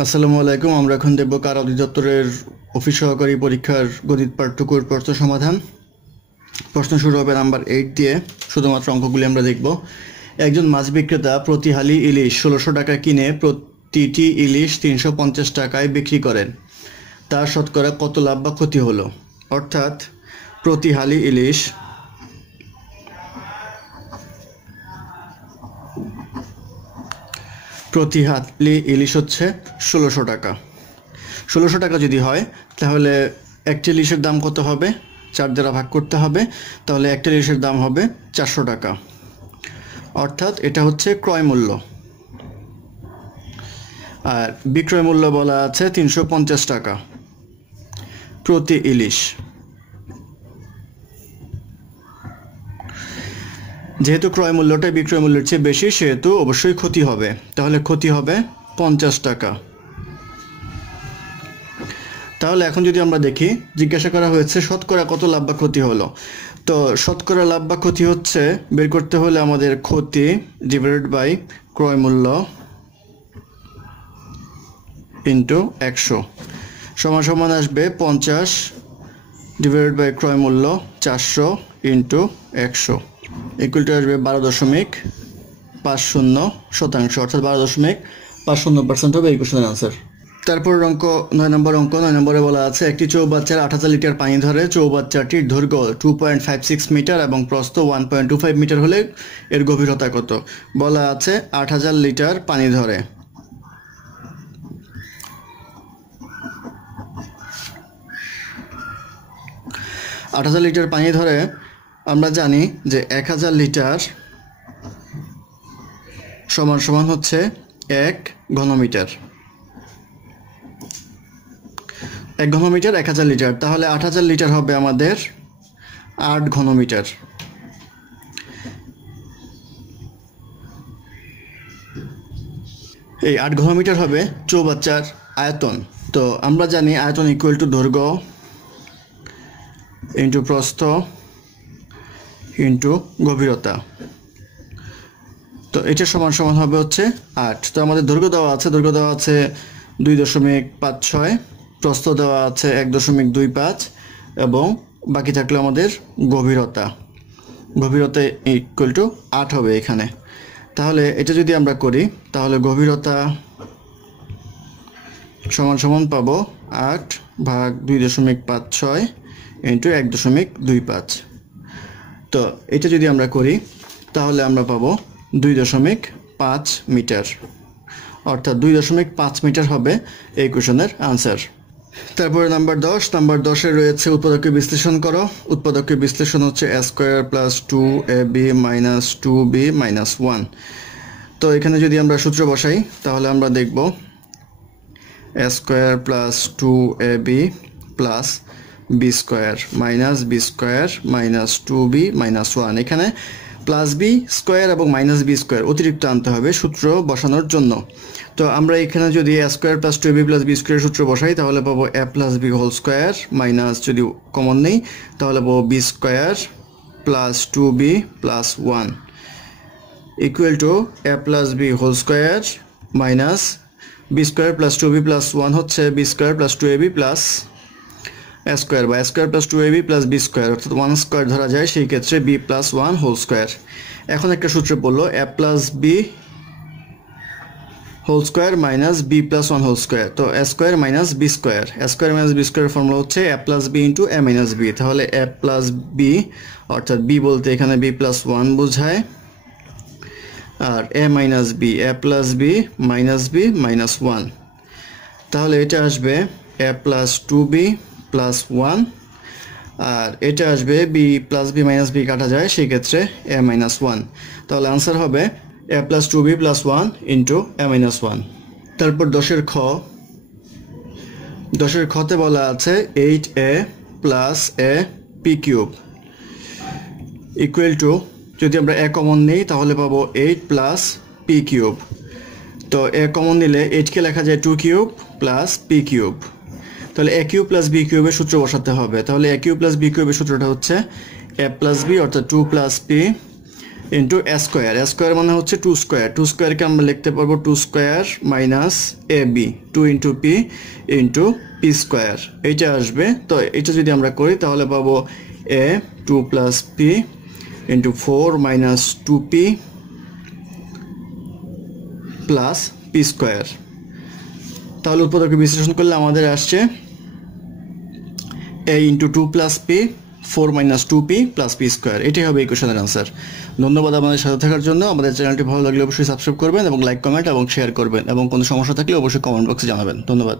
আসসালামু আলাইকুম। আমরা এখন দেখব কার অধিদপ্তরের অফিস সহকারী পরীক্ষার গণিত পার্ট 2 এর প্রশ্ন সমাধান। প্রশ্ন শুরু হবে নাম্বার 8 দিয়ে। শুধুমাত্র অঙ্কগুলি আমরা দেখব। একজন মাছ বিক্রেতা প্রতি হালি ইলিশ 1600 টাকা কিনে প্রতিটি ইলিশ 350 টাকায় বিক্রি করেন। তার শতকরা কত লাভ বা ক্ষতি হলো? অর্থাৎ প্রতি হালি ইলিশ হচ্ছে 1600 টাকা। 1600 টাকা যদি হয় তাহলে একটা ইলিশের দাম কত হবে? 4 দ্বারা ভাগ করতে হবে, তাহলে একটা ইলিশের দাম হবে 400 টাকা। অর্থাৎ এটা হচ্ছে ক্রয় মূল্য, আর বিক্রয় মূল্য বলা আছে 350 টাকা প্রতি ইলিশ। যেহেতু ক্রয় মূল্যটা বিক্রয় মূল্যের চেয়ে বেশি, সেহেতু অবশ্যই ক্ষতি হবে। তাহলে ক্ষতি হবে 50 টাকা। তাহলে এখন যদি আমরা দেখি, জিজ্ঞাসা করা হয়েছে শতকরা কত লাভ বা ক্ষতি হলো। তো শতকরা লাভ বা ক্ষতি হচ্ছে বের করতে হলে আমাদের ক্ষতি ডিভাইডেড বাই ক্রয় মূল্য ইন্টু 100 সমান সমান আসবে 50 ডিভাইডেড বাই ক্রয় মূল্য 400 ইন্টু 100 ইকুয়াল টু আসবে 12.50%, অর্থাৎ 12.50% হবে এই কোশ্চেনের আনসার। তারপর অঙ্ক 9 নম্বর অঙ্ক। 9 নম্বরে বলা আছে একটি চৌবাচ্চার 8000 লিটার পানি ধরে। চৌবাচ্চাটির দৈর্ঘ্য 2.56 মিটার এবং প্রস্থ 1.25 মিটার হলে এর গভীরতা কত? বলা আছে 8000 লিটার পানি ধরে। লিটার পানি ধরে আমরা জানি যে 1000 লিটার সমান সমান হচ্ছে 1 ঘনমিটার। 1 ঘনমিটার 1000 লিটার, তাহলে 8000 লিটার হবে আমাদের 8 ঘনমিটার। এই 8 ঘনমিটার হবে চৌবাচ্চার আয়তন। তো আমরা জানি আয়তন ইকুয়াল টু দৈর্ঘ্য ইন্টু প্রস্থ ইন্টু গভীরতা। তো এটা সমান সমান হবে হচ্ছে 8। তো আমাদের দৈর্ঘ্য দেওয়া আছে 2.56, প্রস্থ দেওয়া আছে 1.25 এবং বাকি থাকলে আমাদের গভীরতা ইকুয়াল টু 8 হবে এখানে। তাহলে এটা যদি আমরা করি তাহলে গভীরতা সমান সমান পাবো 8 ভাগ 2.56 ইন্টু 1.25। তো এটা যদি আমরা করি তাহলে আমরা পাবো 2.5 মিটার, অর্থাৎ 2.5 মিটার হবে এই কোশ্চেনের আনসার। তারপরে নাম্বার 10। নাম্বার 10-এ রয়েছে উৎপাদককে বিশ্লেষণ করো। উৎপাদককে বিশ্লেষণ হচ্ছে a square plus 2ab minus 2b minus 1। তো এখানে যদি আমরা সূত্র বসাই তাহলে আমরা দেখব a square plus 2ab plus b square minus b square minus 2b minus 1। এখানে প্লাস বি স্কোয়ার এবং মাইনাস বি স্কোয়ার অতিরিক্ত আনতে হবে সূত্র বসানোর জন্য। তো আমরা এখানে যদি a square plus 2ab plus B square সূত্র বসাই তাহলে পাবো a plus B whole square minus, যদি কমন নেই তাহলে পাবো B square plus 2b plus 1 equal to a plus B whole square minus B square plus 2b plus 1 হচ্ছে B square plus 2ab plus a square বা a square plus 2ab plus B square, অর্থাৎ 1 square ধরা যায়, সেই ক্ষেত্রে b plus 1 whole square. এখন একটা সূত্রে পড়লো a plus B whole square minus B plus 1 whole square. তো a square minus B square, a square minus B square formula হচ্ছে a plus B into a minus B. তাহলে a plus B, অর্থাৎ b বলতে এখানে b plus 1 বোঝায়, আর a minus B a plus B minus B minus 1। তাহলে এটা আসবে a প্লাস 2b প্লাস 1, আর এটা আসবে B plus B minus B কাটা যায়, সেই ক্ষেত্রে a মাইনাস 1। তাহলে আনসার হবে a plus 2b plus 1 into a minus 1। তারপর 10-এর খতে বলা আছে 8a plus a P cube equal to, যদি আমরা a কমন নিই তাহলে পাবো 8 প্লাস পি কিউব। তো a কমন নিলে 8কে লেখা যায় 2 কিউব প্লাস পি কিউব। তাহলে a কিউব প্লাস বি কিউবের সূত্র বসাতে হবে। তাহলে a কিউব প্লাস বি কিউবের সূত্রটা হচ্ছে a প্লাস বি, অর্থাৎ 2 plus P into A square মানে হচ্ছে টু স্কোয়ারকে আমরা লিখতে পারবো two square minus A B, two into P into P square, এইটা আসবে। তো এটা যদি আমরা করি তাহলে পাবো A two plus P into four minus two P plus P square. তাহলে উৎপাদকে বিশ্লেষণ করলে আমাদের আসছে A into two plus P four minus two P plus P square. এটাই হবে এই কোশ্চেনের আনসার। ধন্যবাদ আমাদের সাথে থাকার জন্য। আমাদের চ্যানেলটি ভালো লাগলে অবশ্যই সাবস্ক্রাইব করবেন এবং লাইক কমেন্ট এবং শেয়ার করবেন, এবং কোনো সমস্যা থাকলে অবশ্যই কমেন্ট বক্সে জানাবেন। ধন্যবাদ।